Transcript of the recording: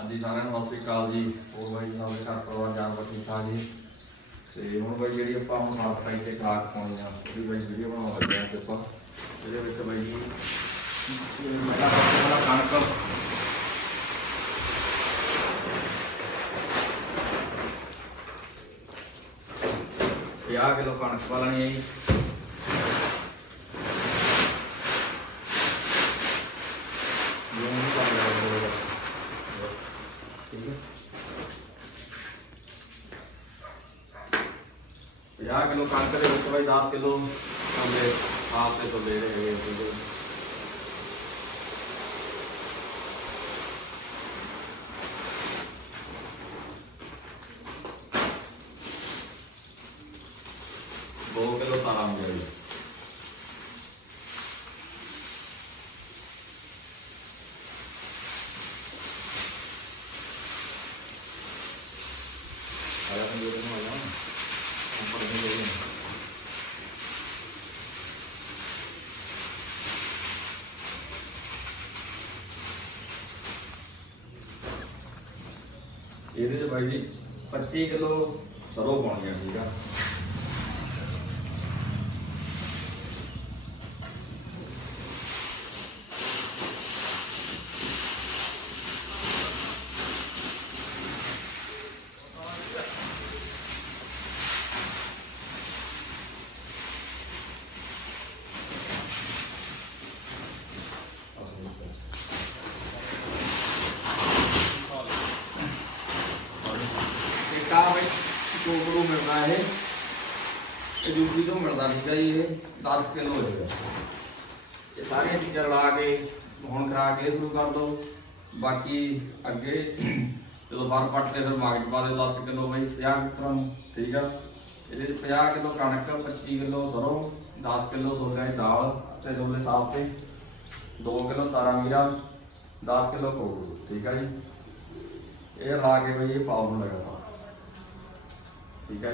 ਹਾਂਜੀ, ਸਾਰਿਆਂ ਨੂੰ ਸਤਿ ਸ੍ਰੀ ਅਕਾਲ ਜੀ। ਹੋਰ ਬਾਈ ਸਾਹਿਬ ਦੇ ਘਰ ਪਰਿਵਾਰ ਜਾਨਵਰ ਠੀਕ ਠਾਕ ਜੀ? ਤੇ ਹੁਣ ਬਾਈ ਜਿਹੜੀ ਆਪਾਂ ਹੁਣ ਮਾਰ ਪਾਈ ਤੇ ਖਾਕ ਪਾਉਣੀ ਆ, ਉਹਦੀ ਬਾਈ ਵੀਡੀਓ ਬਣਾਉਣ ਲੱਗੇ ਆ ਤੇ ਆਪਾਂ। ਇਹਦੇ ਵਿੱਚ ਬਾਈ ਜੀ ਮੇਰਾ ਮੇਰਾ ਕਣਕ ਪੰਜਾਹ ਕਿਲੋ ਕਣਕ ਪਾ ਲੈਣੀ ਹੈ ਜੀ ਲੂਣ ਵੀ ਪਾ ਲੈਣਾ ਠੀਕ ਹੈ। 50 ਕਿਲੋ ਕਣਕ ਦੇ ਵਿੱਚ ਬਾਈ 10 ਕਿਲੋ ਥੱਲੇ ਆਪ ਤੇ ਤੋਂ ਦੇ ਹੈਗੇ ਠੀਕ ਹੈ ਦੋ ਕਿਲੋ ਤਾਰਾ ਮਿਲਿਆ ਜੀ ਆਇਆ ਤਾਂ ਨੂੰ ਆਇਆ ਉੱਪਰ ਦੇ ਦੇ ਇਹਦੇ ਚ ਬਾਈ ਜੀ 25 ਕਿਲੋ ਸਰੋਂ ਪਾਉਣੀ ਆ ਠੀਕ ਆ ਬਈ ਕੋਕੜੂ ਇਹ। ਇਹ ਤੋਂ ਮਿਲਦਾ ਸੀਗਾ ਜੀ ਇਹ। 10 ਕਿਲੋ ਹੋਏਗਾ ਇਹ ਸਾਰੀਆਂ ਚੀਜ਼ਾਂ ਰਲਾ ਕੇ, ਹੁਣ ਖਰਾ ਕੇ ਸ਼ੁਰੂ ਕਰ ਦੋ। ਬਾਕੀ ਅੱਗੇ ਜਦੋਂ ਬਾਰ ਪੱਟ ਤੇ ਫਿਰ ਮਾਗਜ ਪਾ ਦਿਓ 10 ਕਿਲੋ ਬਈ 50 ਤਰ੍ਹਾਂ ਠੀਕ ਆ? ਇਹਦੇ 'ਚ 50 ਕਿਲੋ ਕਣਕ 25 ਕਿਲੋ ਸਰੋਂ 10 ਕਿਲੋ ਸੋਲਿਆਂ ਦੀ ਦਾਲ ਤੇ ਸੋਨੇ ਸਾਫ਼ ਤੇ। 2 ਕਿਲੋ ਤਾਰਾ ਮੀਰਾ 10 ਕਿਲੋ ਕੋਕੜੂ ਠੀਕ ਆ ਜੀ? ਇਹ ਲਾ ਕੇ ਬਈ ਇਹ ਪਾਉ ਨੂੰ ਠੀਕ ਹੈ ਜੀ?